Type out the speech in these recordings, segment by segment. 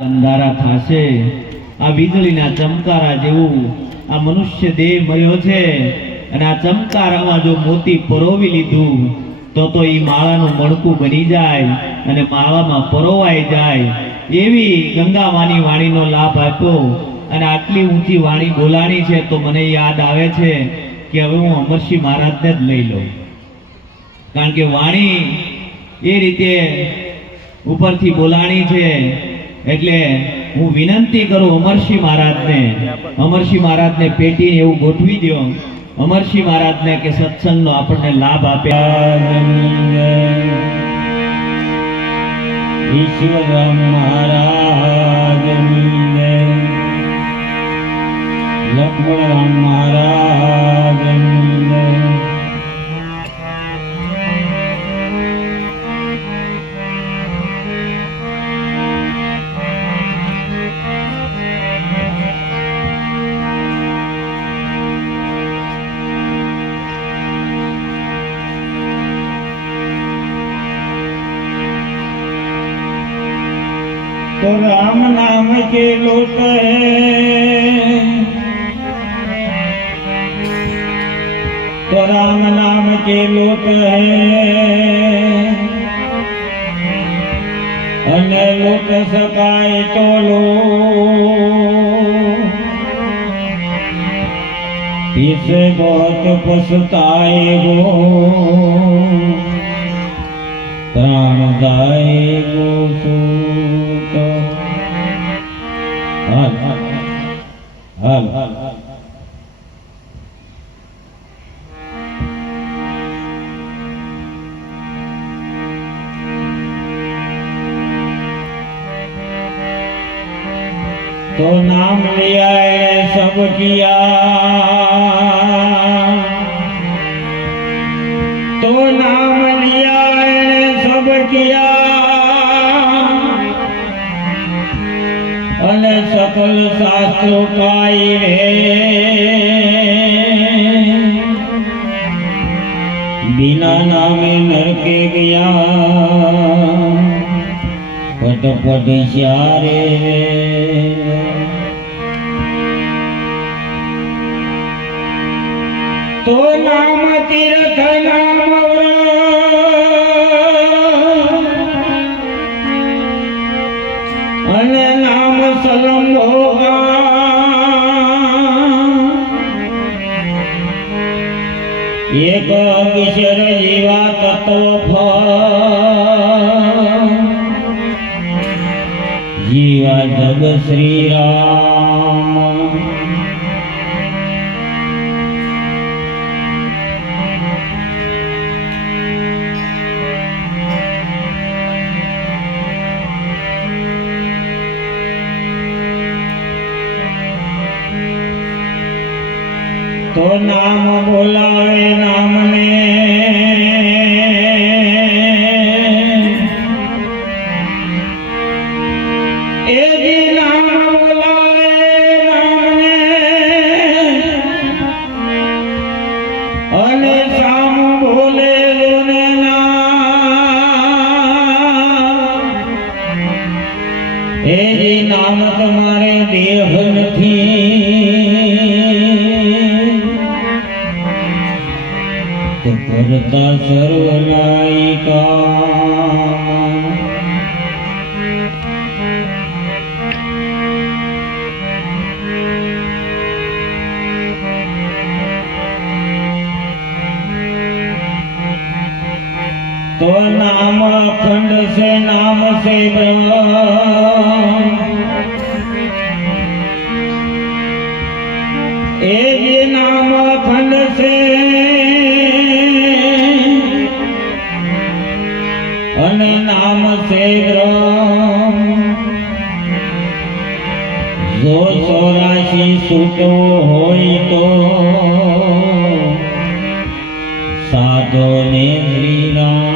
અંધારા થાશે। આ વીજળીના ચમકારા જેવું આ મનુષ્ય દેહ મળ્યો છે અને આ ચમકારામાં જો મોતી પરોવી લીધું તો ઈ માળાનું મણકું બની જાય અને માળામાં પરોવાઈ જાય। એવી ગંગા માની વાણીનો લાભ આપ્યો અને આટલી ઊંચી વાણી બોલાણી છે તો મને યાદ આવે છે કે હવે હું અમરસિંહ મહારાજને જ લઈ લઉં, કારણ કે વાણી એ રીતે ઉપરથી બોલાણી છે। એટલે હું વિનંતી કરું અમરસિંહ મહારાજને પેટીને એવું ગોઠવી દો અમરસિંહ મહારાજને કે સત્સંગનો આપણને લાભ આપે। ઈશ્વર મહારાજની જય, લક્ષ્મણ મહારાજની જય। तो राम नाम के लोट है, तो राम नाम के लोट है, अने लोट सकाय तो लो इसे बहुत पछताएगो, प्राण जाएगो सूत। हाल हाल हाल हाल तो नाम लिया सब किया, तो नाम लिया सब किया, अने सकल शास्त्रों पाई रे, बिना नामे नरके गया पट पट श्यारे। तो नाम तीर्थ नाम अने नाम सलम होगा, एक किशोर जीवा तत्व जीवा जग श्री राम। तो नाम बोलावे नाम ने, ए जी नाम बोलावे नाम ने, अने शाम बोले लोने नाम। ए जी नाम तुम्हारे देह नहीं, करता सर्वलाई का। तो नाम अखंड से नाम से ब्रह्म, एक नाम अखंड से अने नाम से ब्रह्म। जो 84 सूटो होई तो साधो ने श्री राम।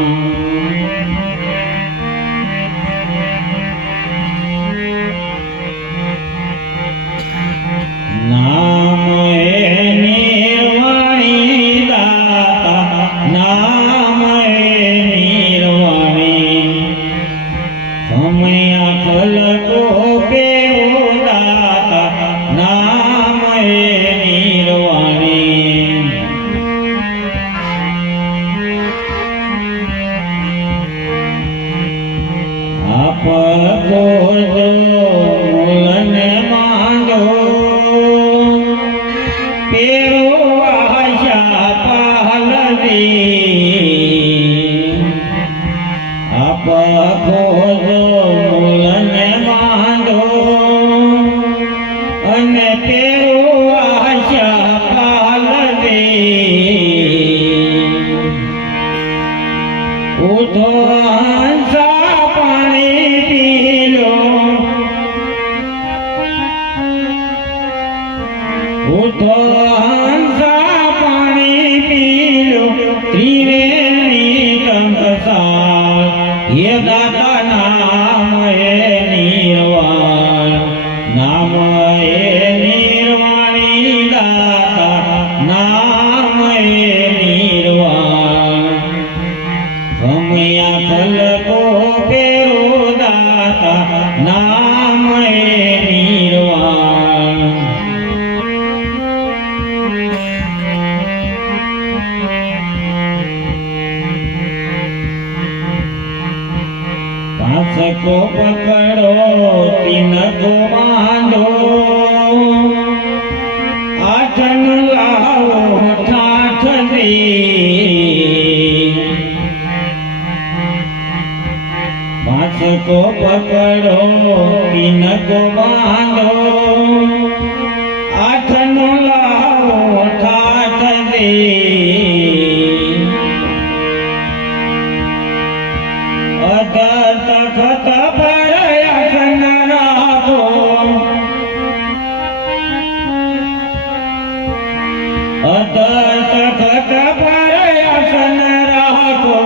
नाम है निर्वाणी दाता, नाम है निर्वाणी, समय अखल को નામ એ નિર્વાણ. પાંચ કો પકડો તીન કો બાંધો, આઠન લાવો ઠાઠ દે. પાંચ કો પકડો તીન કો બાંધો, આઠન લાવો ઠાઠ દે. અધર તખત પર આસન રાખો, અધર તખત પર આસન રાખો,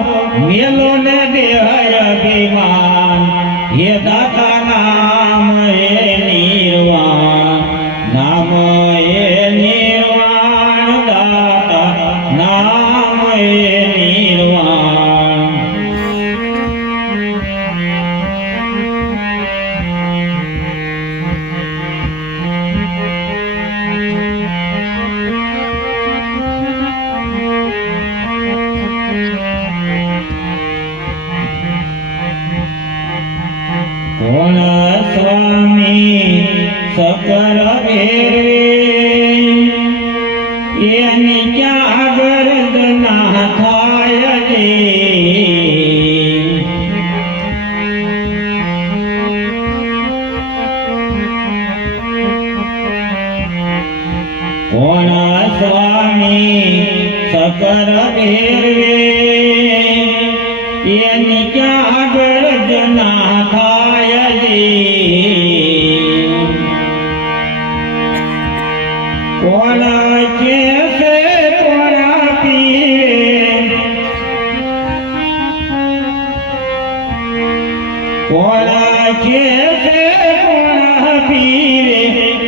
મેલો ને દેહ અભિમાન. હે દાતા નામ એ નિર્વાણ, નામ એ નિર્વાણ, દાતા નામ એ નિર્વાણ. કોણ સ્વામી સકર ભેરવે, એની ક્યાં ગરજ ના થાય રે. કોણ સ્વામી સકર ભેરવે, એની ક્યાં ગરજ ના થાય રે. કોણ કે છે કોણ પીવે, કોણ કે છે કોણ પીવે,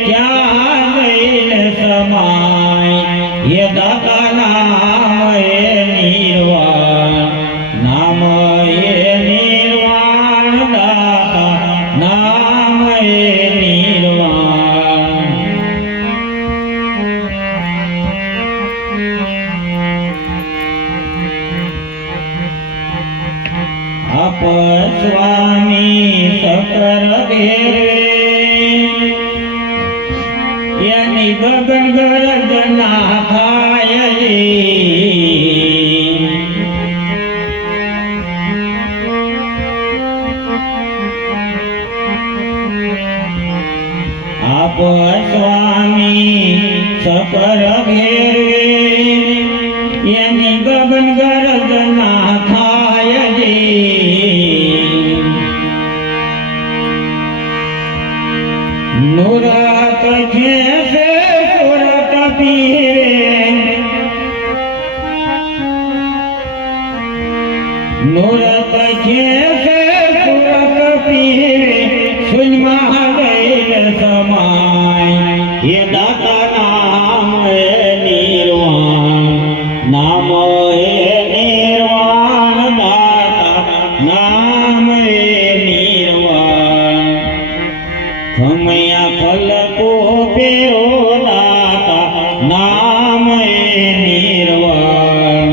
ક્યાં જઈને સમાય. હે દાતા નામ એ નિર્વાણ, નામ એ નિર્વાણ, દાતા નામ એ નિર્વાણ. આપ સ્વામી સકર ભેરવે, એની ગગન ગરજ ના થાય રે. આપ સ્વામી સકર ભેરવે, એની ગગન ગરજ ના થાય રે. નુરત ખેસે સુરત પીરે, નુરત ખેસે સુરત પીરે, શૂન્યમાં ગઈને સમાય. હે દાતા નામ એ નિર્વાણ, નામ એ નિર્વાણ, દાતા નામ એ નિર્વાણ. ખમૈયા ખલકો પેરો, દાતા નામ એ નિર્વાણ.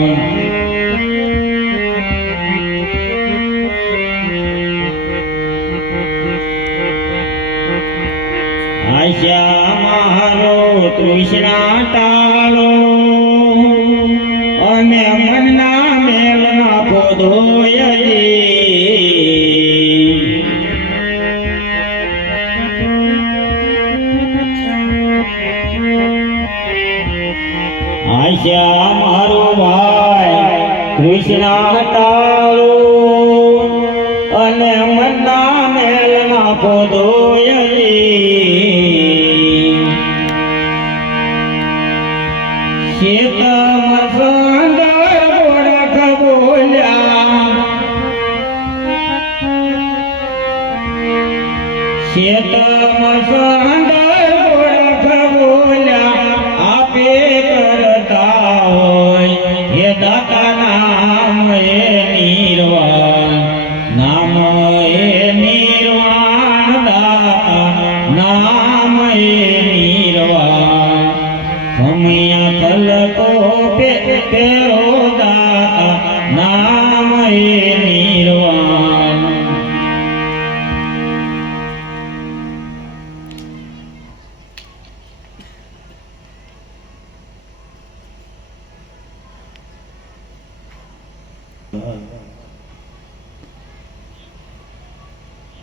આશા મારો તૃષ્ણા ટાળો, અને મનના મેલ નાખો ધોય રે. આશા મારો ભાઈ તૃષ્ણા ટાળો, અને મનના મેલ નાખો ધોય રે. શેતમાં સુંદર ગોરખ બોલ્યા, શેતમાં સુંદર ગોરખ બોલ્યા, આપે કરતા હોય. હે દાતા નામ એ નિર્વાણ, નામ એ નિર્વાણ, દાતા નામ એ નિર્વાણ ખમૈયા કલકો પેરો દાતા નામ એ નિર્વાણ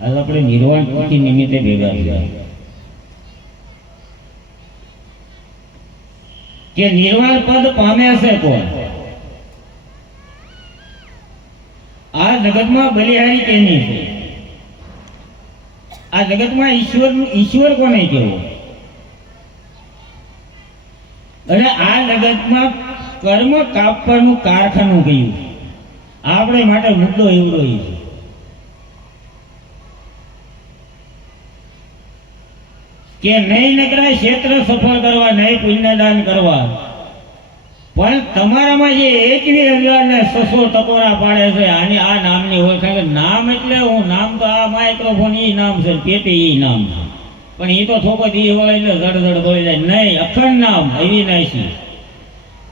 આજ આપણે નિર્વાણ તિથિ નિમિત્તે ભેગા થયા કે નિર્વાણ પદ પામે છે કોણ? આ જગતમાં બલિહારી કેની છે? આ જગતમાં ઈશ્વર કોને કહેવો? અને આ જગતમાં કર્મ કાપવાનું કારખાનું કયું? આપણે માટે મુદ્દો એવડો છે કે નહીં નકરા ક્ષેત્ર સફળ કરવા, નહીં પુણ્યદાન કરવા, પણ તમારામાં જે એકવી અગિયારને 600 ટકોરા પાડે છે આની આ નામની ઓળખાણ. નામ એટલે હું નામ તો આ માઇક્રોફોન ઈ નામ છે, પેટી ઈ નામ છે, પણ એ તો થોપત ઈ વળે એટલે જડ બોલી જાય. નહીં, અખંડ નામ એવી નાસી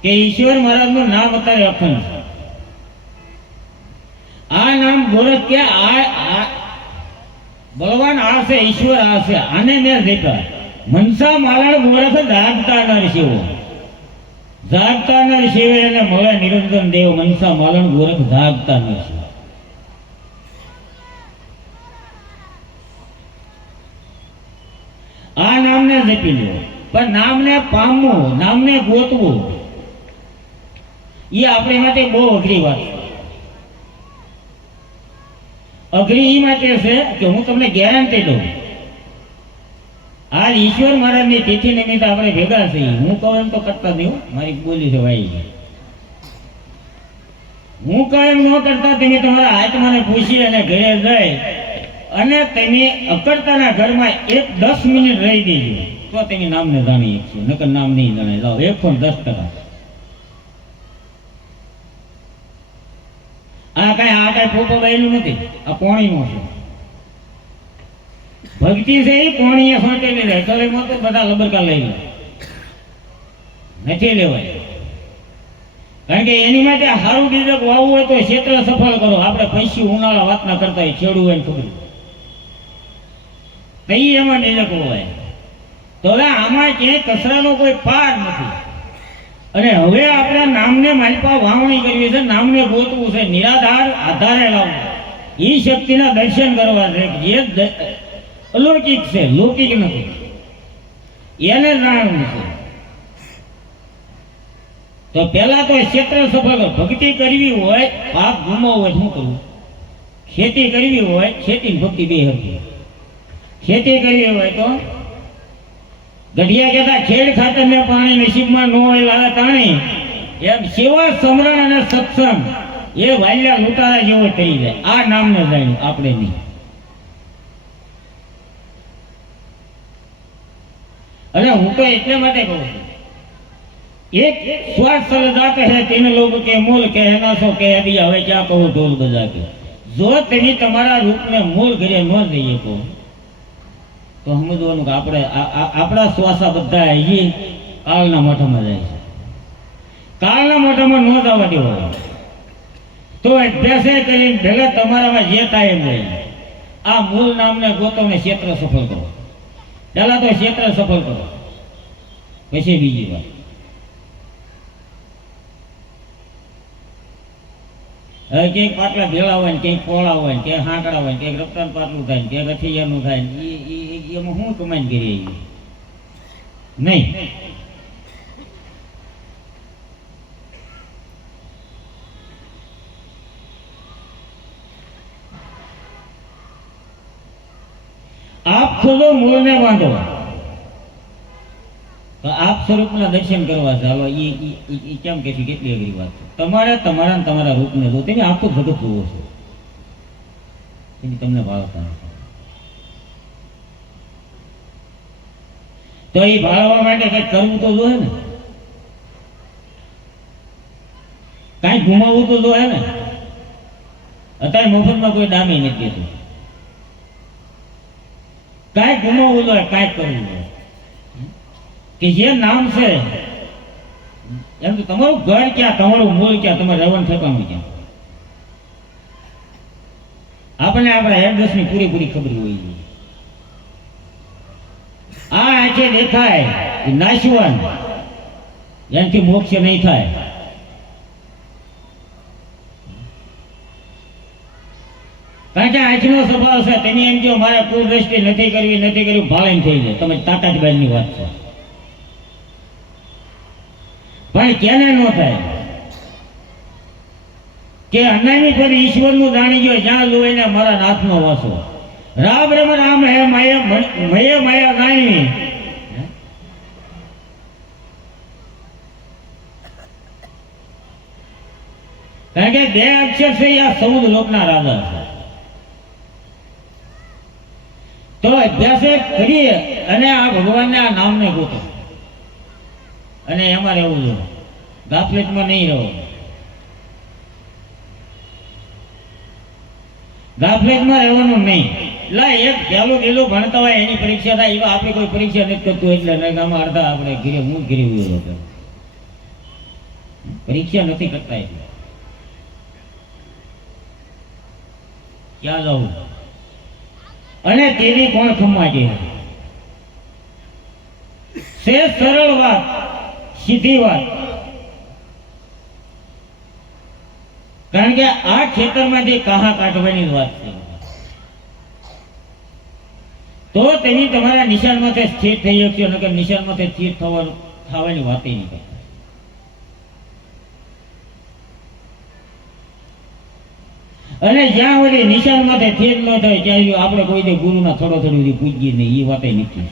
કે ઈશ્વર મહારાજનું નામ અત્યારે અખંડ છે. આ નામ ગોરખ કે આ બળવાન આ છે, ઈશ્વર આ છે, આને મેં દેખા મનસા માલણ ગોરખ જાગતા નર શિવ, જાગતા નર શિવ એને મળે નિરંજન દેવ. મનસા માલણ ગોરખ જાગતા નર શિવ. આ નામને જપી લો, પણ નામને પામવું, નામને ગોતવું એ આપણી માટે બહુ અઘરી વાત છે. અઘરી એ માટે છે કે હું તમને ગેરંટી દઉં, આ ઈશ્વર મહારાજની તિથિ નિમિત્તે આપણે ભેગા છીએ. હું કહું એમ તો કરતા નહીં, મારી બોલી છે ભાઈ. હું કહું એમ ન કરતા તમે તમારા આત્માને પૂછી અને ઘરે જઈ અને તમે અકર્તાના ઘરમાં 10 મિનિટ રહી દેજો તો તમે નામને જાણી શકશો, નકર નામ નહીં જણાય. લાવો 110%. આ કઈ ફોટો બાયલું નથી, આ પોણીનો છે. ભક્તિ છે એ પોણીએ ફાંટેલી રહે. કલેમાં તો બધા લબરકા લઈ લે, નથી લેવાય. કારણ કે એની માટે સારું બીજક વાવવું હોય તો ક્ષેત્ર સફળ કરો. આપણે પૈસી ઉનાળા વાત ના કરતા હોય, ખેડૂ હોય ને ખબર તઈ એમાં બીજક હોય. તો હવે આમાં ક્યાંય કચરાનો કોઈ પાર નથી. અને હવે આપણે નામને માલપા વાવણી કરવી છે, નામને ગોતવું છે, નિરાધાર આધારે લાવવું, એ શક્તિના દર્શન કરવા છે જે અલૌકિક છે, લૌકિક નથી, એને જાણવું છે. તો પેલા તો ક્ષેત્ર સફળ. ભક્તિ કરવી હોય, પાપ ગુમાવવું હોય શું કરવું? ખેતી કરવી હોય, ખેતી ભક્તિ બે હતી. ખેતી કરવી હોય તો ગઢિયા કહેતા ખેડ ખાતર ને પાણી નસીબમાં ન હોય લાવે તાણી, એમ સેવા સમરણ અને સત્સંગ એ વાલ્યા લૂંટારા જેવો થઈ જાય. આ નામને જાણ્યું આપણે નહીં. અને હું તો એટલે માટે કહું છું, એક શ્વાસ ચલ જાતે હે તીન લોગ કે મૂલ કે હેનાસો કે અભી હવે ક્યાં કહું ઢોલ બજા કે. જો તમે તમારા રૂપને મૂળ ઘરે ન જઈએ તો સમજવાનું કે આપણે આપણા શ્વાસા બધા એ કાળના મોઢામાં જાય છે. કાળના મોઢામાં ન જવા દેવો તો અભ્યાસે કરી ભલે તમારામાં જે થાય એમ જાય. આ મૂળ નામને ગોતોને ક્ષેત્ર સફળ કરો. પહેલા તો ક્ષેત્ર સફળ કરો, પછી બીજી વાત. હવે ક્યાંક પાટલા ભેળા હોય ને, ક્યાંક પોળા હોય ને, ક્યાંક હાંકડા હોય ને, ક્યાંક રક્તદાન પાટલું થાય ને, ક્યાંક રથિયાનું થાય ને, એમાં શું કમાઈને કરીએ નહીં. આપ ખુલ્લો મૂળને બાંધો તો આપ સ્વરૂપના દર્શન કરવા ચાલો. એ કેમ કે કેટલી અઘરી વાત છે. તમારે તમારા રૂપને જો, તમે આખું જગત જુઓ છો, તમને ભાળતા નથી. તો એ ભાળવા માટે કઈ કરવું તો જોઈએ ને, કઈ ગુમાવવું તો જોઈએ ને. અત્યારે મફતમાં કોઈ દામી નથી દેતું. કાંઈ ગુમાવવું જોઈએ, કાંઈક કરવું જોઈએ. કે જે નામ છે એમ તો તમારું ઘર ક્યાં, તમારું મૂળ ક્યાં, તમારે રહેવાનું ઠેકાણું ક્યાં, આપણને આપણા એડ્રેસની પૂરેપૂરી ખબર હોવી જોઈએ. આ આંખે દેખાય એ નાશવાન, એનાથી મોક્ષ નહીં થાય. કારણ કે આંખનો સ્વભાવ છે, તેની એમ જો મારે કુલ દ્રષ્ટિ નથી કરવી ભાળીને થઈ જાય. તમે તાકાતબાજની વાત છે, પણ કેને ન થાય કે અનામી પર ઈશ્વરનું જાણી ગયો, જ્યાં લોહીને મારા નાથનો વાસો. રામ રામ રામ હે મય માયા ગાણી. કારણ કે બે અક્ષર છે આ 14 લોકના રાજા છે. તો અભ્યાસ કરીએ અને આ ભગવાનને આ નામને ગોતો અને એમાં રહેવું જોઈએ, ગાફલેટમાં નહીં રહો. ગાફલેટમાં રહેવાનું નહીં. લા એક પહેલું ભણતા હોય એની પરીક્ષા થાય, એવા આપણે કોઈ પરીક્ષા નથી કરતું એટલે નગામાં અડધા આપણે ઘીરે હું ઘીરે પરીક્ષા નથી કરતા એટલે ક્યાં જવું. અને તેની કોણ ખમ્મા છે સરળ વાત, સીધી વાત. કારણ કે આ ખેતરમાંથી કાહા કાઢવાની વાત છે. તો તેની તમારા નિશાનમાંથી સ્થિર થઈ શકશે, નકર નિશાનમાંથી સ્થિર થવાની વાત નહીં થાય. અને જ્યાં સુધી નિશાનમાંથી સ્થિર ન થાય ત્યાં આપણે કોઈ દે ગુરુના થોડી પૂજીએ નહીં, એ વાત નથી.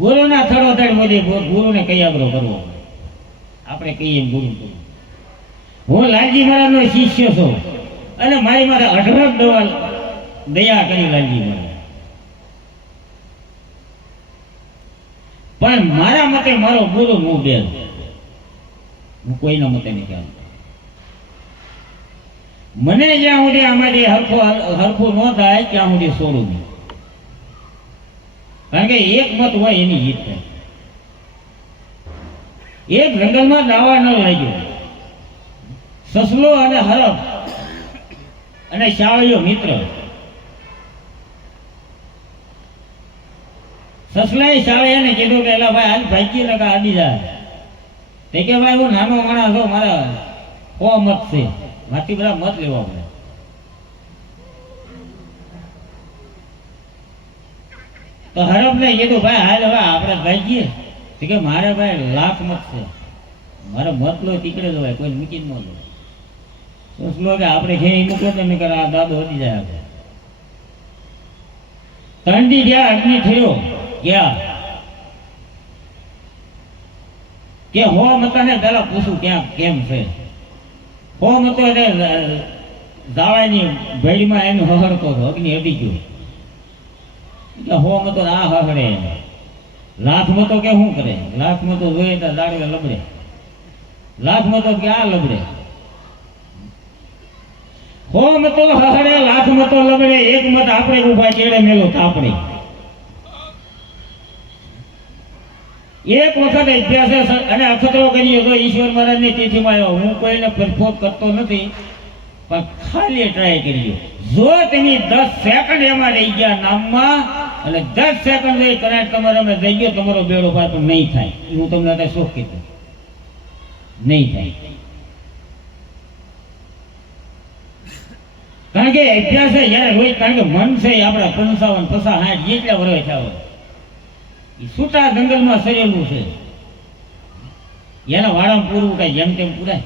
ગુરુના થોડી ગુરુને કઈ આગ્રહ કરવો, આપણે કહીએ ગુરુ. હું લાલજી મહારાજનો શિષ્ય છું અને મારી માથે અઢળક દયા કરી લાલજી મહારાજ, પણ મારા મતે મારો ગુરુ હું બેન, હું કોઈના મતે નથી આવતો. મને જ્યાં સુધી આમાંથી હરખું ન થાય ત્યાં સુધી છોડું નહીં. કારણ કે એક મત હોય એની જીત થાય. એક જંગલમાં દાવા ન લાગ્યો, સસલો અને હરફ અને શાળીઓ મિત્ર. સસલાએ શાળીયાને કીધું કે એલા ભાઈ હાલ ભાગી લગા આડી જાય. તે કે ભાઈ હું નાનો માણસ છું, મારા 100 મત છે, માથી બધા મત લેવા પડે. તો હરફને કીધું ભાઈ હાલ હવે આપણે ભાગીએ. તો કે મારે ભાઈ 1,00,000 મત છે, મારે મત લો તીકડે જવાય, કોઈ મૂકી ન લો. સસલો કે આપણે ખેઈ મૂકો તો મેં આ દાદો વધી જાય. આપણે 3 દી ગયા, અગ્નિ થયો ગયા કે હો મતાને પેલા પૂછું ક્યાં કેમ છે. હો મતો એટલે દાવાની ભેડીમાં એનું હહરતો હતો, અગ્નિ અડી ગયો એટલે હો મતો આ હહડે. 1,00,000 મતો કે શું કરે, 1,00,000 મતો જોઈએ તો દાડવે લબડે, 1,00,000 મતો કે આ લબડે. હો મતો હહડે, 1,00,000 મતો લબડે, એક મત આપણે ઉભા ચેડે મેલો તાપડે. એક વખત અભ્યાસ અને અખતરો કરીએ તો ઈશ્વર મહારાજની તિથિમાં આવ્યો. હું કોઈને પરફોર્મ કરતો નથી, પણ ખાલી ટ્રાય કરીએ. જો તેની 10 સેકન્ડ એમાં રહી ગયા નામમાં અને 10 સેકન્ડ રહી કરંટ તમારે અમે થઈ ગયો, તમારો બેડો પાર પણ નહીં થાય. હું તમને અત્યારે શોખ કીધું નહીં થાય. કારણ કે અભ્યાસ જયારે હોય, કારણ કે મન છે આપણા 55 60 જેટલા વર્ષ થયા છૂટા જંગલમાં સરેલું છે, એના વાળામાં પૂરવું કઈ જેમ તેમ પૂરાય.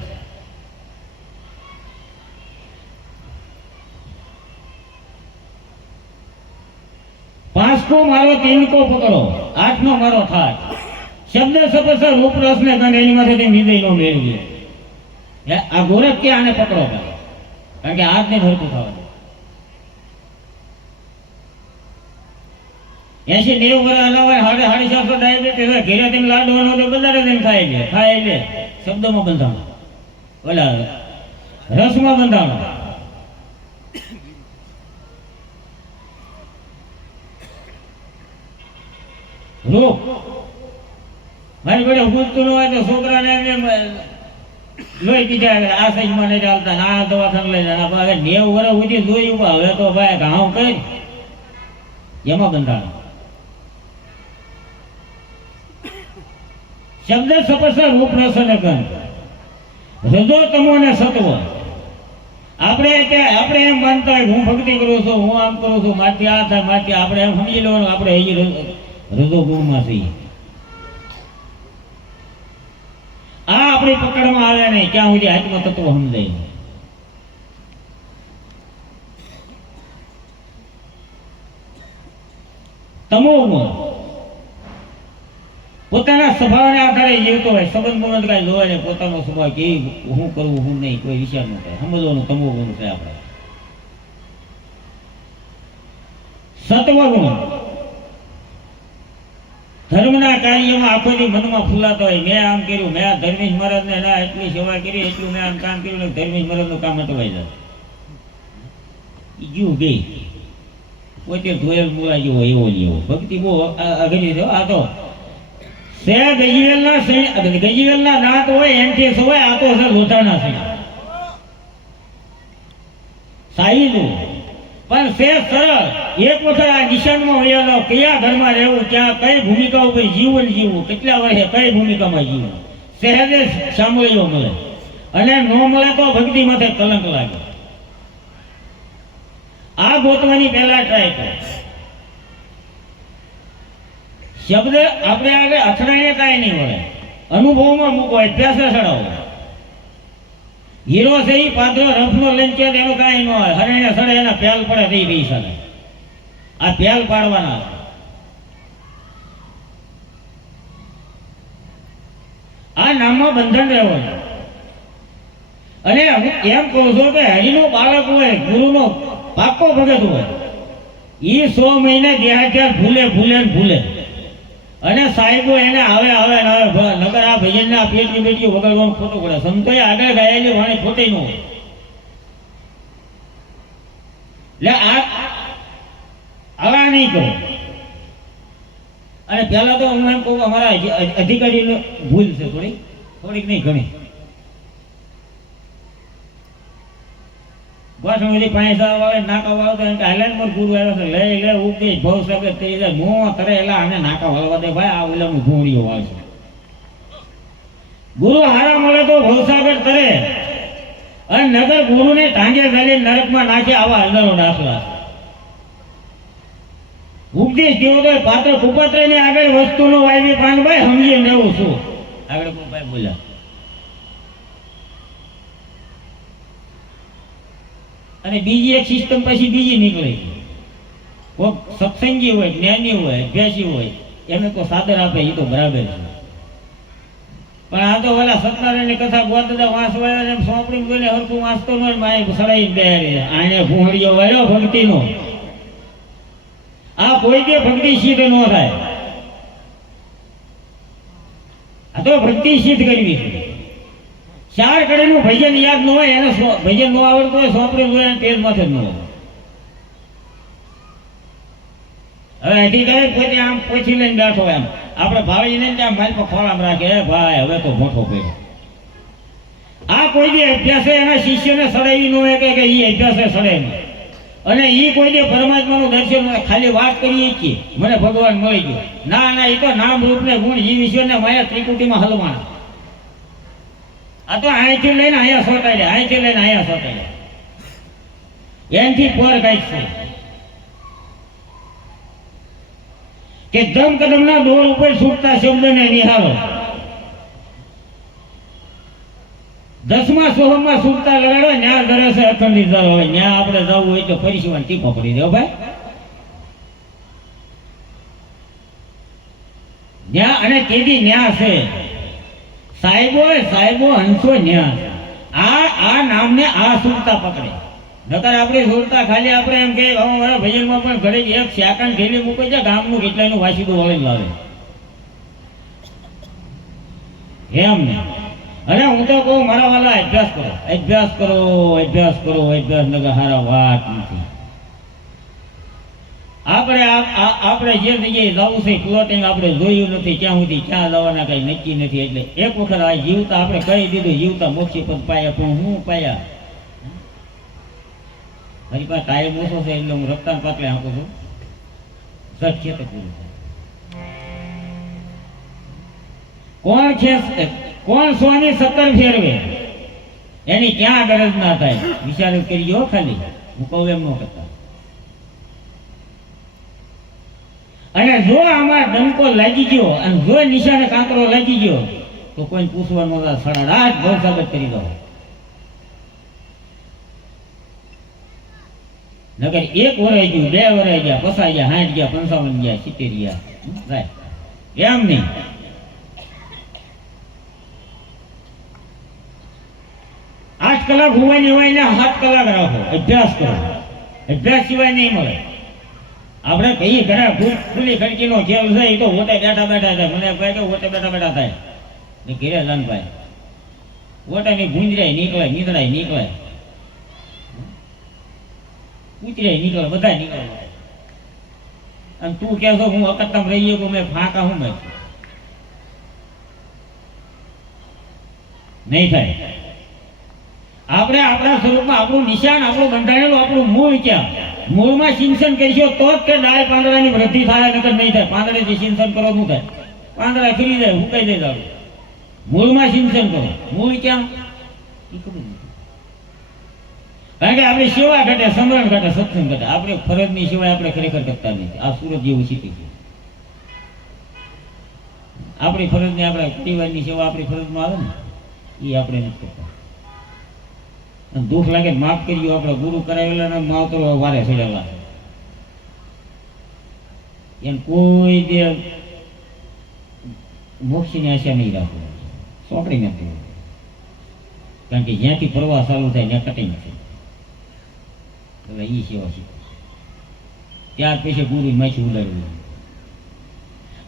પાંચકો મારો, તીનકો પકડો, 8નો મારો થાક. શબ્દ સપસ રૂપ રસ ને ગણ એની માંથી નિર્દય નો મેળવીએ. આ ગોરખ કે આને પકડો, કારણ કે આજને ભરતું થવા. 80-90 વર્ષ હલાવાય, 750 ડાયાબિટીસ ઘેરે તેમ લાડવાનો તો વધારે તેમ ખાય એટલે શબ્દમાં બંધાણો, ઓલા રસમાં બંધાણો. રૂપ મારી જોડે પૂછતું ન હોય તો છોકરાને એમ લોહી પીધા આ સાઈઝમાં નહીં ચાલતા ને આ દવાખાને લઈ જાય હવે 90 વર્ષ સુધી જોયું પણ હવે તો ભાઈ ઘાવ કરી એમાં બંધાણ શબ્દ સપસ રૂપ રસન કન રજો તમો ને સત્વ આપણે એમ માનતા હોય હું ભક્તિ કરું છું હું આમ કરું છું માથી આ થાય માથી આપણે એમ સમજી લેવાનું આપણે હજી રજો ગુણમાં છીએ આ આપણી પકડમાં આવે નહીં ક્યાં સુધી આત્મ તત્વ સમજાય નહીં તમો ગુણ પોતાના સ્વભાવને આધારે જીવતો હોય સંબંધ બંધ કાંઈ જોવાય નહીં પોતાનો સ્વભાવ કે હું કરવું હું નહીં કોઈ વિચાર ન થાય સમજવાનું તમો ગુણ છે આપણે સત્વ ગુણ ધર્મના કાર્યમાં આખો દી મનમાં ફૂલાતો હોય મેં આમ કર્યું મેં આ ધર્મેશ મહારાજને ના એટલી સેવા કરી એટલું મેં આમ કામ કર્યું ને ધર્મેશ મહારાજનું કામ અટવાઈ જાય જીવ ગઈ પોતે ધોયેલ મૂળા જેવો એવો જેવો ભક્તિ બહુ અઘરી છે આ તો ગજીવેલના દાંત હોય એમથી સવાય આ તો છે લોઢાના છે સાઈનું પણ સે સરળ એક વખત આ નિશાનમાં વળેલો કયા ઘરમાં રહેવું ક્યાં કઈ ભૂમિકા ઉપર જીવન જીવવું કેટલા વર્ષે કઈ ભૂમિકામાં જીવવું સહેજે સાંભળ્યો મળે અને ન મળે તો ભક્તિ માથે કલંક લાગે આ ગોતવાની પહેલા ટ્રાય કરો શબ્દ આપણે આગળ અથડાઈને કાંઈ નહીં મળે અનુભવમાં મૂકો અભ્યાસ ચડાવો હીરો છે એ પાત્રો રફનો લઈને કે એનું કાંઈ ન હોય હરણે સડે એના પેલ પડે થઈ ગઈ સાલે આ પેલ પાડવાના આ નામમાં બંધન રહેવાનું અને એમ કહું છું કે હરિનો બાળક હોય ગુરુનો પાકો ભગત હોય એ 100 મહિને દેહાત્યાર ભૂલે અને સાહેબો એને આવે નગર આ ભજનને આ પેટની બેટી વગાડવાનું ખોટું પડે સંતોએ આગળ ગાયેલી વાણી ખોટી ન હોય એટલે આવા નહીં કરો અને પહેલા તો હું એમ કહું અમારા અધિકારીને ભૂલ છે થોડીક નહીં ઘણી વાસણોથી પૈસા વાળે નાકા વાળો તો હાઈલેન્ડ પર ગુરુ આવ્યો છે લે ઉપદેશ ભાવ સગત થઈ જાય મોં તરે એલા આને નાકા વાળવા દે ભાઈ આ ઓલાનું ઘોડીઓ વાળશે ગુરુ હારા મળે તો ભવસાગર તરે અને નગર ગુરુને ટાંગે ગાલી નરકમાં નાખે આવા હજારો દાખલા ઉપદેશ જેવો તો પાત્ર કુપાત્ર ની આગળ વસ્તુનો વાયવી પાનભાઈ સમજીએ લેવું શું આગળ કોઈ ભાઈ બોલ્યા અને બીજી એક સિસ્ટમ પછી બીજી નીકળે કોઈક સત્સંગી હોય જ્ઞાની હોય અભ્યાસી હોય એને તો સાદર આપે એ તો બરાબર છે પણ આ તો ઓલા સત્યનારાયણની કથા ગોદડા વાંચવાયા એમ સોંપડી જોઈને હરખું વાંચતો ન માય સડાઈ દે આને ભૂંડિયો વાળ્યો ભક્તિનો આ કોઈ દે ભક્તિ સિદ્ધ ન થાય આ તો ભક્તિ સિદ્ધ કરવી છે 4 કડીનું ભજન યાદ ન હોય એને ભજન ન આવડતું હોય સોંપડી જોઈને તેજ માથે ન હોય હવે અધિકારી પોતે આમ પોછી લઈને બેઠો એમ આપણે ભાળીને ત્યાં મારી પર ખોળામ રાખે ભાઈ હવે તો મોટો પડ્યો આ કોઈ દે અભ્યાસે એના શિષ્યને સડાવી ન હોય કે એ અભ્યાસે સડે નહીં અને એ કોઈ દે પરમાત્માનું દર્શન ખાલી વાત કરીએ કે મને ભગવાન મળી ગયો ના એ તો નામ રૂપ ને ગુણ જીવ ઈશ્વરને માયા ત્રિકુટીમાં હલવાના આ તો અહીંથી લઈને અહીંયા સોટાડે અહીંથી લઈને અહીંયા સોટાડે એનથી પર કઈક છે કે દમ કદમના દોર ઉપર છૂટતા શબ્દને નિહાળો 10મા સોહમમાં છૂટતા લગાડો ન્યા ધરે છે અખંડિત દર હોય ન્યા આપણે જવું હોય તો પરિસીવાન ટીપો પડી દેવો ભાઈ ન્યા અને કેદી ન્યા છે સાહેબો હંસો ન્યા આ નામને આ સુરતા પકડે નકર આપણે સુરતા ખાલી આપણે એમ કે અમારા ભજનમાં પણ ઘરે એક શાકાન ઢેલી મૂકે છે ગામનું કેટલાનું વાસીદું વળીને લાવે એમ ને અને હું તો કહું મારા વાલા અભ્યાસ કરો નગર હારા વાત નથી આપણે જે જગ્યાએ જવું છે પ્લોટિંગ આપણે જોયું નથી, ક્યાં સુધી ક્યાં જવાના કઈ નક્કી નથી. એટલે એક વખત આ જીવતા આપણે કહી દીધું જીવતા મોક્ષી પદ પાયા, પણ હું પાયા મારી પાસે ટાઈમ ઓછો છે એટલે હું રફતાર પાટલે આપું છું. સત્ય તો પૂરું થાય. કોણ સ્વામી 17 ફેરવે એની ક્યાં ગરજ ના થાય, વિચાર કરી ગયો ખાલી, હું કહું એમ ન કરતા. અને જો આમાં ડંકો લાગી ગયો અને જો નિશાને કાંકરો લાગી ગયો તો કોઈ પૂછવાનું નથી, સડાટ ભવસાગત કરી દો. નગર 1 વરાઈ ગયું, 2 વરાઈ ગયા, 50 ગયા, 60 ગયા, 55 ગયા, 70 ગયા, એમ નહીં. 8 કલાક હોવાની હોય ને 7 કલાક રાખો, અભ્યાસ કરો. અભ્યાસ સિવાય નહીં મળે. આપણે કહીએ ઘણા ખુલ્લી ખડકીનો ખેલ છે, એ તો ઓટે બેઠા બેઠા થાય. મને કહે કે ઓટે બેઠા બેઠા થાય ને ઘેરે લાનભાઈ ઓટાની ગુંજરાય નીકળે, નીંદડાય નીકળે, ઉતરાય નીકળે, બધા નીકળે. અને તું કહે છો હું અકતમ રહી ગયો, મેં ફાંકા હું મેં નહીં થાય. આપણે આપણા સ્વરૂપમાં આપણું નિશાન, આપણું બંધાણેલું, આપણું મૂળ ક્યાં? મૂળમાં સિંચન કરીશું તો જ તે ડાળ પાંદડાની વૃદ્ધિ થાય, નકર નહીં થાય. પાંદડેથી સિંચન કરો શું થાય? પાંદડા ખીલી જાય, હુકાઈ જાય દાડું. મૂળમાં સિંચન કરો. મૂળ ક્યાં? એ ખબર નથી. કારણ કે આપણે સેવા ઘટે, સમરણ ઘટે, સત્સંગ ઘટે. આપણે ફરજની સિવાય આપણે ખરેખર કરતા નથી. આ સુરત જેવું શીખી છે. આપણી ફરજની, આપણા પરિવારની સેવા આપણી ફરજમાં આવે ને એ આપણે નથી કરતા. દુઃખ લાગે માફ કર્યું, આપણે ગુરુ કરાવેલા ને માવતરો વારે ચડેલા એમ કોઈ દે મોક્ષની આશા નહીં રાખવું, સોંપડી નથી. કારણ કે જ્યાંથી પ્રવાહ ચાલુ થાય ત્યાં કટિંગ થાય. એટલે એ સેવા શીખે. ત્યાર પછી ગુરુ માછી ઉડાડવું.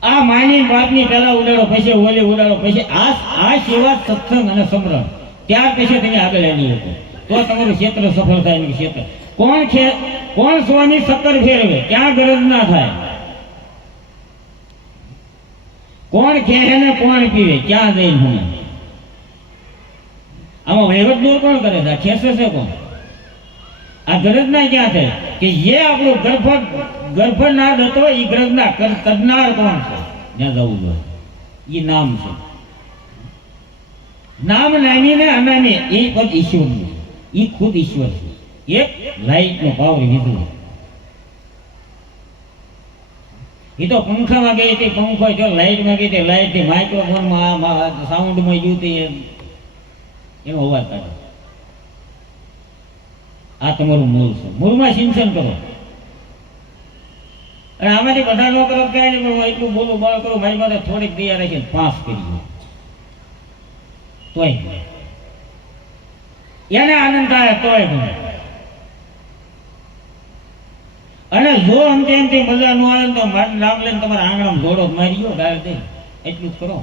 આ માની બાપની પહેલા ઉડાડો, પછી ઓલી ઉડાડો, પછી આ સેવા, સત્સંગ અને સમરણ. ત્યાર પછી તમે આગળ એની હતો તો તમારું ક્ષેત્ર સફળ થાય. ને ક્ષેત્ર કોણ સ્વામી 17 ફેરવે, ક્યાં ગરજ ના થાય. કોણ ખેહે ને કોણ પીવે, ક્યાં જઈને હું. આમાં વહીવટ દૂર કોણ કરે છે? ખેસે છે કોણ? આ ગરજ ના ક્યાં થાય કે જે આપણું ગર્ભ ના દતો એ ગરજ ના કરનાર કોણ છે? ત્યાં જવું જોઈએ. એ નામ છે. નામ નામી ને અનામી એ પદ ઈશ્વરનું. એ ખુદ ઈશ્વર છે. એક લાઈટ નો પાવર વીજળી. એ તો પંખામાં ગઈ હતી, પંખો જો લાઈટમાં ગઈ હતી, લાઈટ થી માઇક્રોફોનમાં સાઉન્ડમાં ગયું હતી, એનો અવાજ કાઢે. આ તમારું મૂળ છે. મૂળમાં સિંચન કરો. અને આમાંથી બધા નો કરો કઈ નહીં, પણ એટલું બોલું બળ કરું, મારી પાસે થોડીક તૈયાર રાખીને પાસ કરી તોય એને આનંદ થાય, તોય ગમે. અને જો અંતે મજા ન આવે તો મારું નામ લઈને તમારા આંગણામાં દોડો મારી ગયો ગાળ દે, એટલું જ કરો.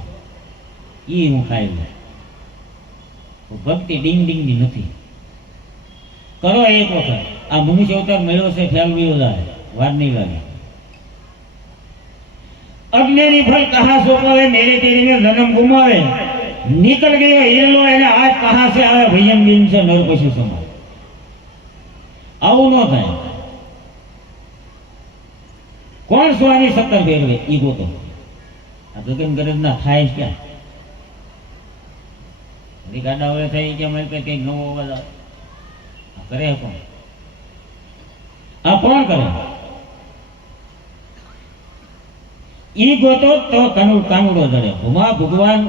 એ હું ખાઈ લઉં. ભક્તિ ડીંગ ડીંગ ની નથી. કરો એક વખત. આ મનુષ્ય અવતાર મળ્યો છે, ફેલવ્યો જાય, વાર નહીં લાગે. અગ્નિની ફલ કહા સોપાવે, મેરે તેરે में जन्म घुमावे, निकल गयो हीरलो એને આજ કહા से આવે, ભયમ બિન से नर पशु समाय. આવું ન થાય. કોણ સ્વામી 17 ફેરવે? ઈ ગોતો. આ ગગન ગરજ ના થાય ક્યાં? ગાડા હવે થઈ ગયા, મારી પાસે કઈ નવો અવાજ આવે કરે કોણ? આ કોણ કરે? ઈ ગોતો તો કાનુડો જડે. ભૂમા ભગવાન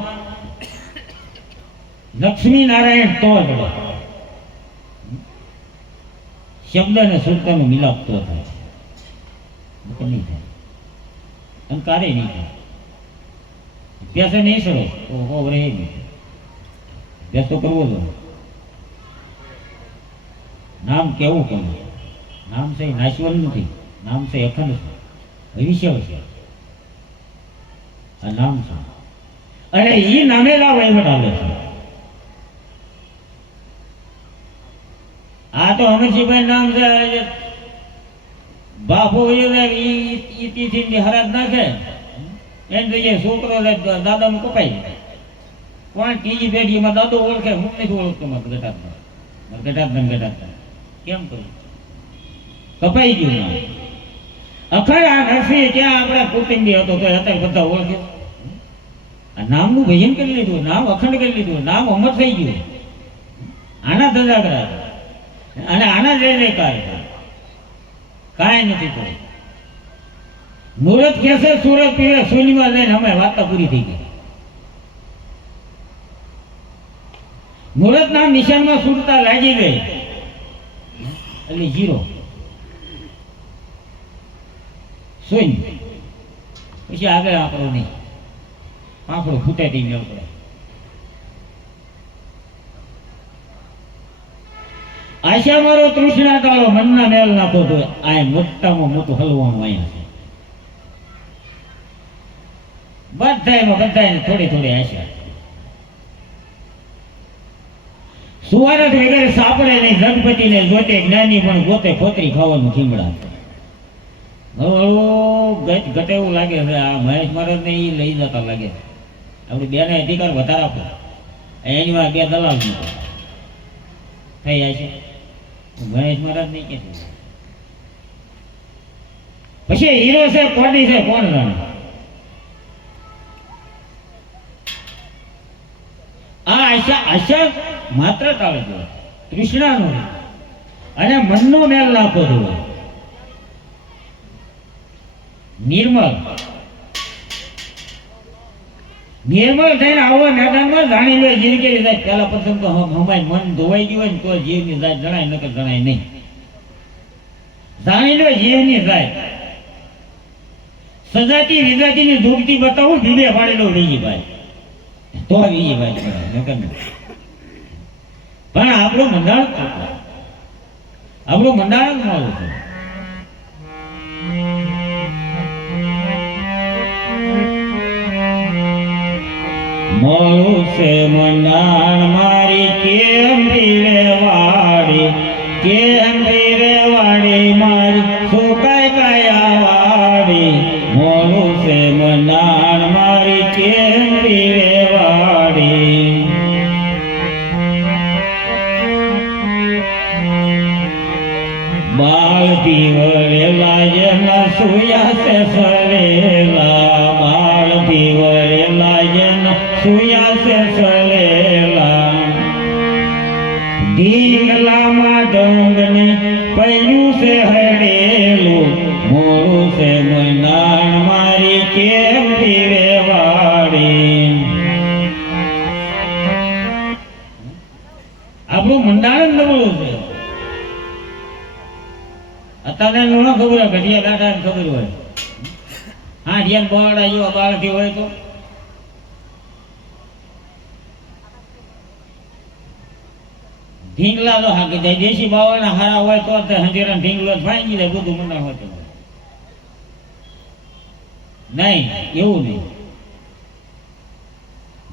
લક્ષ્મી નારાયણ તો જડે. શબ્દ અને સુરતાનો મિલાપ તો થાય, નહીં થાય. અંકારે નહીં થાય. અભ્યાસ નહીં સરસ તો રહે નહીં. અભ્યાસ તો કરવો જોઈએ. નામ કેવું કેવું? નામ છે નાશવલ નથી, નામ છે અખંડ છે, ભવિષ્ય છે. આ નામ છે. અને એ નામેલા વહીવટ આવે છે. આ તો અમરસિંહભાઈ નામ છે, બાપો ઈ તિથિની હરાજ નાખે એને જોઈએ છોકરો દાદાનું કપાઈ જાય. પણ ત્રીજી પેઢીમાં દાદો ઓળખે, હું નથી ઓળખતો મારા ગટાત કેમ કરું, કપાઈ ગયું ના. અખર આ નરસિંહ ત્યાં આપણા કુટુંબી હતો તો અત્યારે બધા ઓળખ્યો. આ નામનું ભજન કરી લીધું, નામ અખંડ કરી લીધું, નામ અમર થઈ ગયું. આના ધજાગરા અને આના જય જયકાર કાંઈ નથી થયું. મુરત કહેશે સુરત પીવે શૂન્યમાં લઈને અમે વાર્તા પૂરી થઈ ગઈ. મુરત ના નિશાનમાં સુરતા લાગી ગઈ એટલે જીરો શૂન્ય. પછી આગળ આંકડો નહીં, આંકડો ફૂટે થી મેળ પડે. આશા મારો તૃષ્ણા ટાળો મનના મેલ નાખો તો આ મોટામાં મોટું હલવાનું અહીંયા છે. બધાને થોડી થોડી આશા. સુવારસ વગેરે સાંપડે નહીં, ગણપતિને જોતે જ્ઞાની પણ ગોતે ખોતરી ખાવાનું ખીમડા. ઘટે એવું લાગે છે આ મહેશ મહારાજને એ લઈ જતા લાગે. આપણે બેને અધિકાર વધારે આપો, એની વાત બે દલાલ મૂકો થઈ જાય છે. મહેશ મહારાજ નહીં કે પછી હીરો છે કોડી છે કોણ જાણે. આ આશા માત્ર ટાળે જોઈએ, તૃષ્ણાનો અને મનનો મેલ નાખો જોઈએ. નિર્મળ થઈને આવો મેદાનમાં જાણી લે જિંદગી જાય. પહેલા પ્રથમ તો હમાય મન ધોવાઈ ગયું હોય ને તો જીવની જાય જણાય, નકર જણાય નહીં. જાણી લે જીવની જાય. સજાતી વિજાતીની ધૂળતી બતાવું ભીબે પાડેલો વિજીભાઈ તો વિજીભાઈ નકર નહીં. પણ આપણું મંડાણ મારું છે. મોળું છે મંડાણ મારી કેમ પીરે વાડી મારી સુકાય કયા વાડી. મોળું છે મંડાણ મારી કેમ પીરે વાડી. બાળથી વળેલા જેના સુયા છે સરેલા, બાળથી વળેલા જેના સુયા છે સરેલા. ઢીંગલામાં ડોંગને પહેલું છે હડેલું. મોળું છે મંડાણ મારી કેમ પીરે વાડી. આપણું મંડાણ જ નબળું છે. અત્યારે ન ખબર હોય, ઘડિયા દાદા ખબર હોય. હા ધ્યાન બોડા જેવા બાળકી હોય તો ઢીંગલા તો હાકી જાય. દેશી બાવાના હારા હોય તો હંધેરા ઢીંગલો ભાંગી જાય, બધું મંડાણ હોય તો નહીં. એવું નહીં,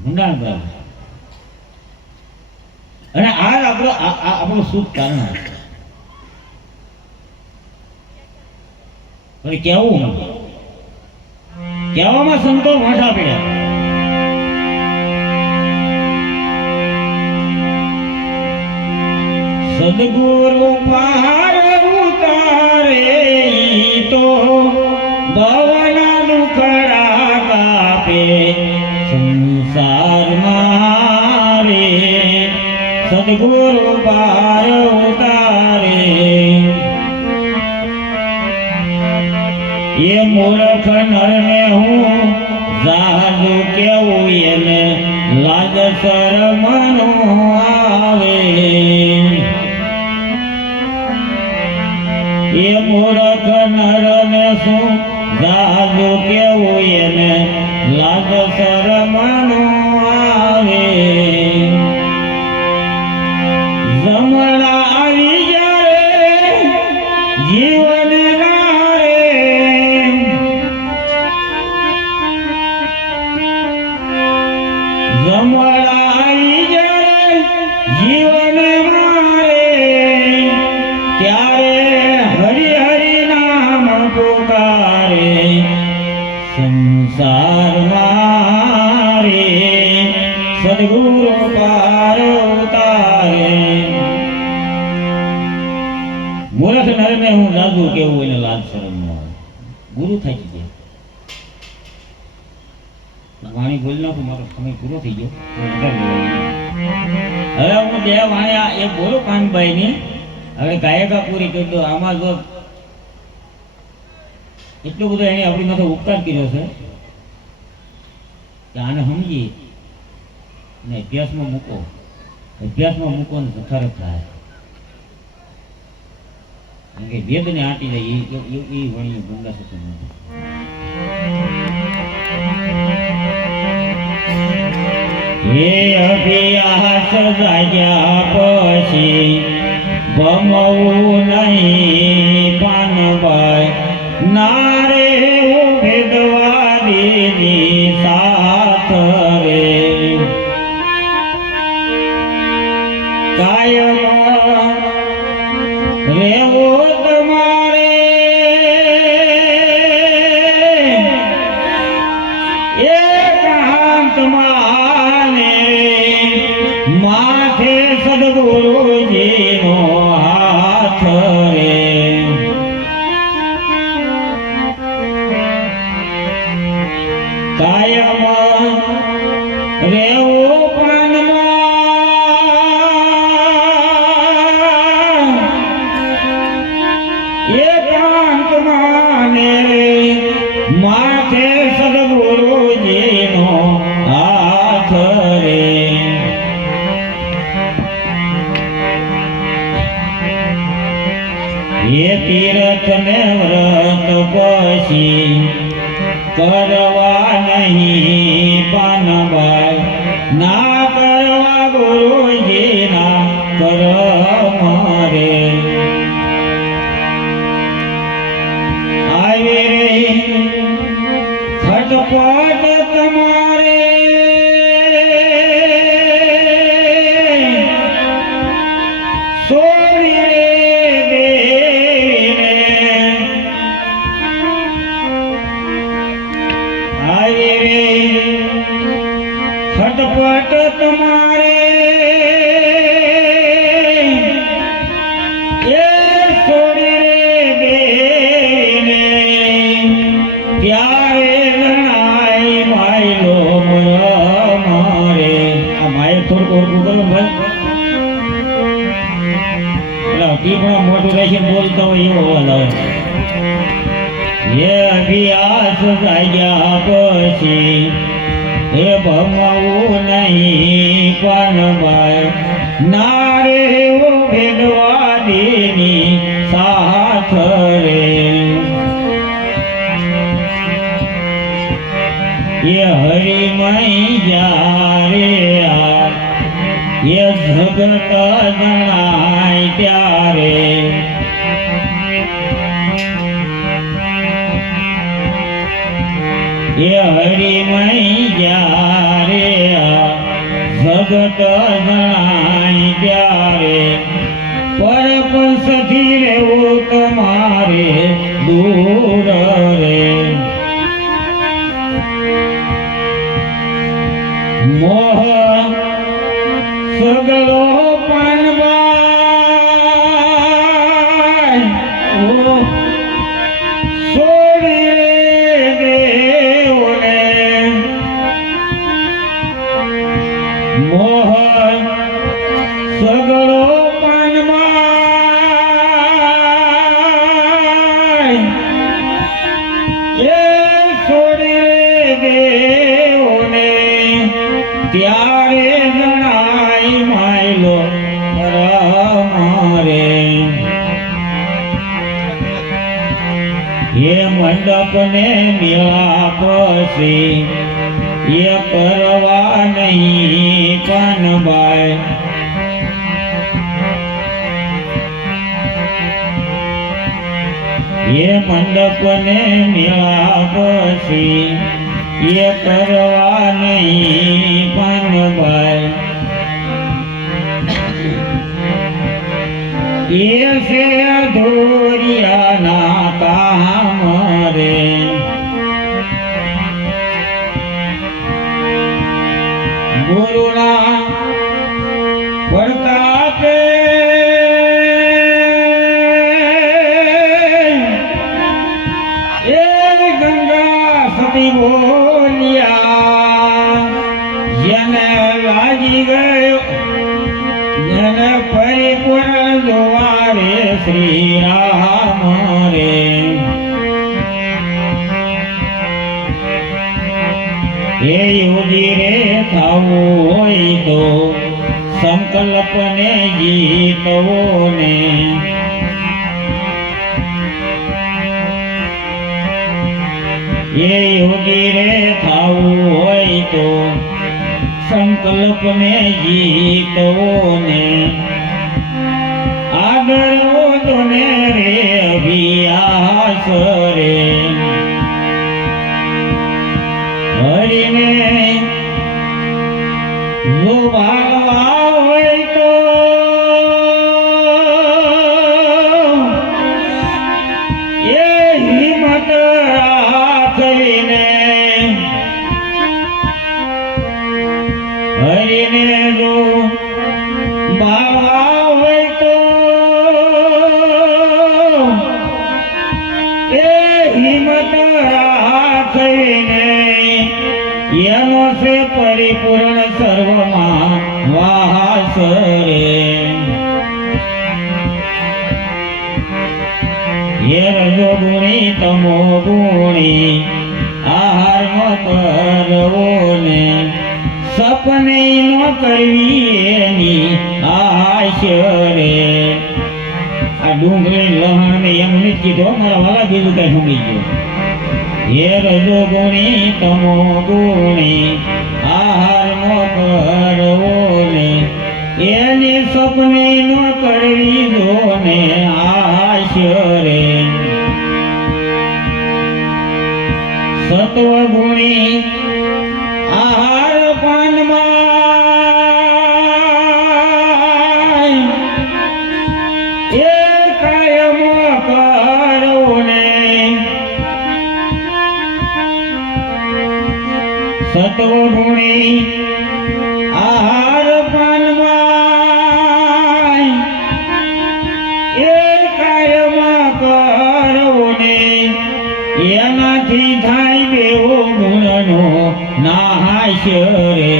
મંડાણ બરાબર. અને આ આપણું સુખ કારણ છે. પણ કહેવામાં સંતો મોઢા પડ્યા. સદગુરુ પહાડ ઉતારે તો ભવના દુખડા કાપે સંસાર મારે. સદગુરુ પહાડ ઉતારે એ મૂર્ખ નરને હું જાદુ કેવું એને લાજ શરમનું આવે. એ મૂર્ખ નરને શું જાદુ કેવું એને લાજ શરમનું આવે. જમણા આવી જાય જીવન જમણાઈ જાય જીવન મારે ત્યારે હરિ હરિ નામ પુકારે સંસાર મારે સદગુરુ પાર ઉતારે મૂર્ખ નરને હું જાદુ કેવું એને લાજ શરમ ન આવે ગુરુ થઈ જાય વાણી બોલી નાખું મારો સમય પૂરો થઈ ગયો હવે હું જે વાણી એ બોલું કાનભાઈ ની હવે ગાયકા પૂરી કરી દો આમાં જો એટલું બધું એને આપણી માથે ઉપકાર કર્યો છે કે આને સમજી અને અભ્યાસમાં મૂકો ને સથાર થાય કારણ કે વેદને આંટી જાય એ વણી ગંગા સત્ય હે અભ્યાસ જાગ્યા પછી ભમવું નહીં પાનભાઈ નારે ભેદવાદીની સાથ રે કાયમ રેવો તમારે એકાંતમાં માથે સદગુરુજીનો હાથ રે કાયમ રેવો પાનમાં એકાંતમાં માથે સદગુરુજીનો હાથ રે એ તીર્થ ને વ્રત પછી કરવા નહીં પાનભાઈ ના કરવા ગુરુજીના કરમ રે આવી રહી ખટપટ તમારે ખટપટ તમારે એ છોડી દેને ત્યારે જણાય માયલો મારે આ માય થોડું ઓળખું કરો ભાઈ ટીપણા મોટું રાખીને બોલતો હોય એવો અવાજ આવે એ અભ્યાસ જાગ્યા પછી હે ભમવું નહીં પાનભાઈ નારે ભેદવાદીની સાથ રે એ હરિમય જ્યારે એ જગત જણાય ત્યારે એ હરિમય જ્યારે જગત જણાય ત્યારે પરપંથથી રહેવું તમારે દૂર રે મોહ સગળો પાનભાઈ મોહન સગળો પાનમાં એ છોડી દેવોને ત્યારે જણાય માયલો મારે એ મંડપને મેળા પછી એ કરવા નહીં પાનભાઈ એ મંડપને મેળા પછી એ કરવા નહીં પાનભાઈ એ છે અધૂરિયાના કામ સતી બોલ્યા જેને લાગી ગયો જેને પરિપૂર્ણ જોવા રે શ્રી રામ રે એ યોગી રે થાવું હોય તો સંકલ્પને જીતવો ને એ યોગી રે થાવું હોય તો સંકલ્પને જીતવો ને આગળ વધોને રે અભ્યાસ રે હરિને જો ભાગવા હોય તો એ હિંમત રાખીને હરિને જો ભાગવા હોય તો એ હિંમત રાખીને એનો છે પરિપૂર્ણ સર્વમાં વાસ રે એ રજો ગુણી તમો ગુણી આહાર નો કરવો ને સપને નો કરવી એની આશ રે આ ડુંગળી લહણ ને એમ નથી કીધું મારા વાલા બીજું કઈ સમજી ગયો હે રજો ગુણી તમો ગુણી આહાર નો કરવો ને એની સપને નો કરવી જો ને આશ રે સત્વ ગુણી આહાર પાનમાં એ કાયમ કરો ને સત્વગુણી આહાર પાનમાં એ કાયમાં કરવો ને એનાથી થાય બેવો ગુણનો નાશ રે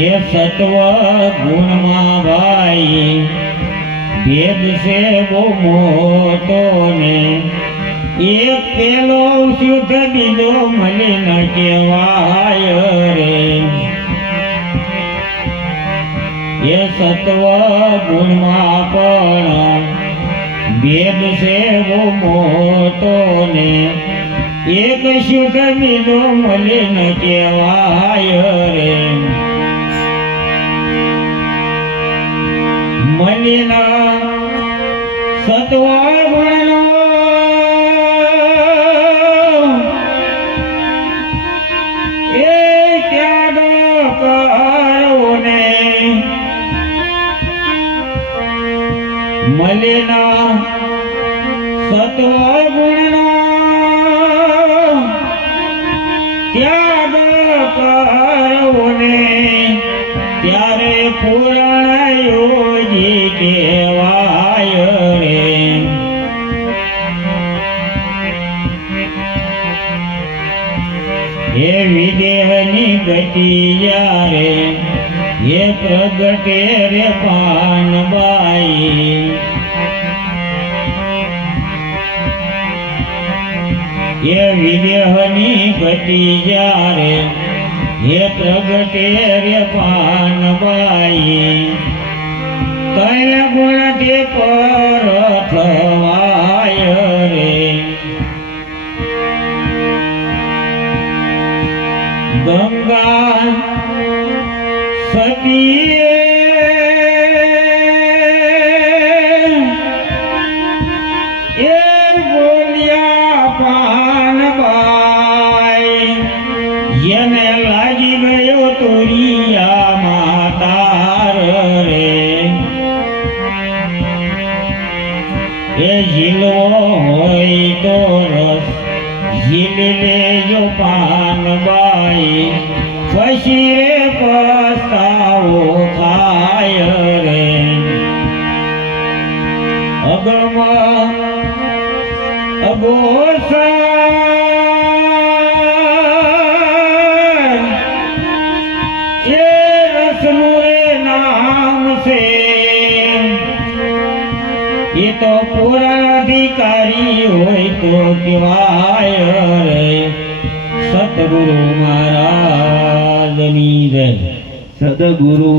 એ સત્વ ગુણમાં ભાઈ ભેદ છે બહુ મોટો ને એક પેલો શુદ્ધ બીજો મલિન કહેવાય રે એ સત્વ ગુણમાં પણ ભેદ છે બહુ મોટો ને એક શુદ્ધ બીજો મલિન કહેવાય રે મલિન સત્વ ગુણનો એ ત્યાગ કરો ને મલિન સત્વ ગુણનો ત્યાગ કરો ને ત્યારે પૂર્ણ યોગી કહેવાય રે હે વિદેહની ગતિ યારે હે પ્રગટે રે પાનબાઈ હે વિદેહની ગતિ યારે હે પ્રગટે રે પાનબાઈ કઈ ગુણથી પર થવાય રે ગંગા સતી એ બોલ્યા પાનબાઈ જેને લાગી ગયો તુરિયા માતાર રે એ ઝીલો હોય તો રસ ઝીલી લેજો પાનબાઈ પછી રે પસ્તાવો થાય રે એવો કહેવાય રે સતગુરુ મહારાજની જય. સદગુરુ